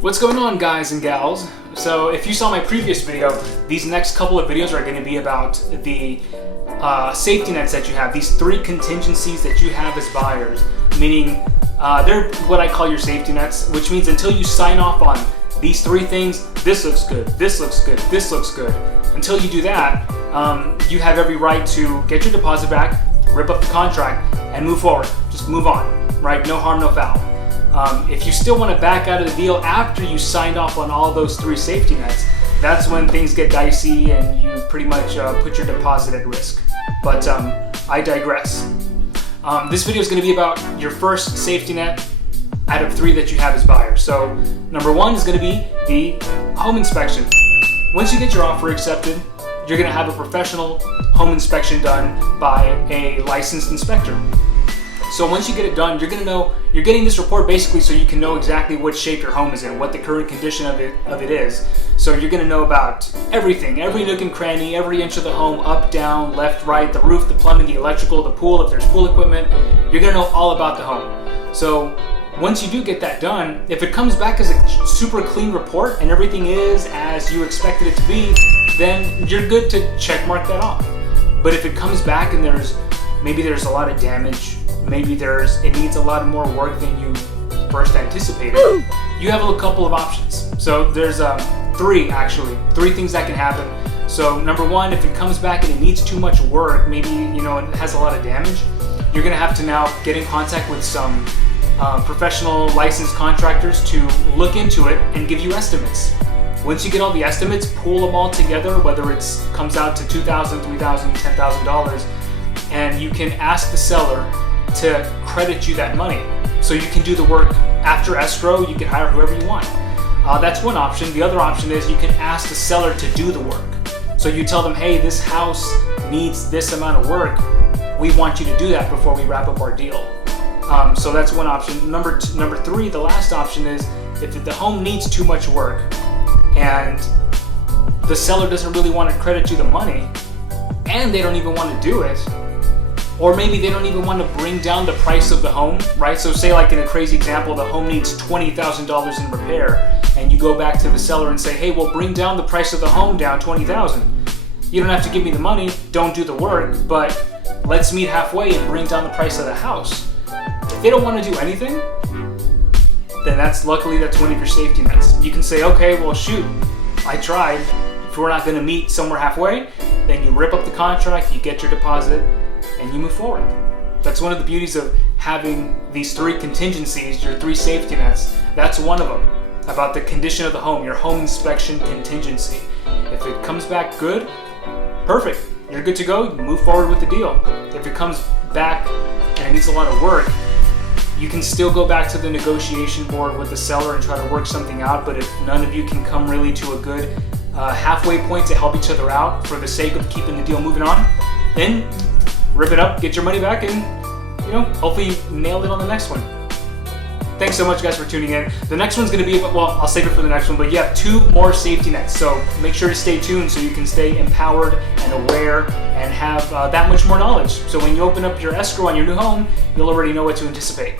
What's going on, guys and gals? So if you saw my previous video, these next couple of videos are going to be about the safety nets that you have, these three contingencies that you have as buyers, meaning they're what I call your safety nets, which means until you sign off on these three things, this looks good, this looks good, this looks good. Until you do that, you have every right to get your deposit back, rip up the contract, and move forward. Just move on, right? No harm, no foul. If you still want to back out of the deal after you signed off on all those three safety nets, that's when things get dicey and you pretty much put your deposit at risk. But I digress. This video is going to be about your first safety net out of three that you have as buyers. So number one is going to be the home inspection. Once you get your offer accepted, you're going to have a professional home inspection done by a licensed inspector. So once you get it done, you're going to know, you're getting this report basically so you can know exactly what shape your home is in, what the current condition of it is. So you're going to know about everything, every nook and cranny, every inch of the home, up, down, left, right, the roof, the plumbing, the electrical, the pool, if there's pool equipment. You're going to know all about the home. So once you do get that done, if it comes back as a super clean report and everything is as you expected it to be, then you're good to check mark that off. But if it comes back and maybe there's a lot of damage, maybe it needs a lot more work than you first anticipated, you have a couple of options. So there's three things that can happen. So number one, if it comes back and it needs too much work, maybe it has a lot of damage, you're gonna have to now get in contact with some professional licensed contractors to look into it and give you estimates. Once you get all the estimates, pool them all together, whether it comes out to $2,000, $3,000, $10,000, and you can ask the seller to credit you that money. So you can do the work after escrow, you can hire whoever you want. That's one option. The other option is you can ask the seller to do the work. So you tell them, hey, this house needs this amount of work. We want you to do that before we wrap up our deal. So that's one option. Number three, the last option is if the home needs too much work and the seller doesn't really want to credit you the money and they don't even want to do it, or maybe they don't even want to bring down the price of the home, right? So say, like in a crazy example, the home needs $20,000 in repair, and you go back to the seller and say, hey, well, bring down the price of the home down $20,000. You don't have to give me the money, don't do the work, but let's meet halfway and bring down the price of the house. If they don't want to do anything, then luckily that's one of your safety nets. You can say, okay, well, shoot, I tried. If we're not going to meet somewhere halfway, then you rip up the contract, you get your deposit, and you move forward. That's one of the beauties of having these three contingencies, your three safety nets. That's one of them, about the condition of the home, your home inspection contingency. If it comes back good, perfect. You're good to go, you move forward with the deal. If it comes back and it needs a lot of work, you can still go back to the negotiation board with the seller and try to work something out, but if none of you can come really to a good halfway point to help each other out for the sake of keeping the deal moving on, then rip it up, get your money back, and hopefully you nailed it on the next one. Thanks so much, guys, for tuning in. The next one's going to be, well, I'll save it for the next one, but you have two more safety nets, so make sure to stay tuned so you can stay empowered and aware and have that much more knowledge. So when you open up your escrow on your new home, you'll already know what to anticipate.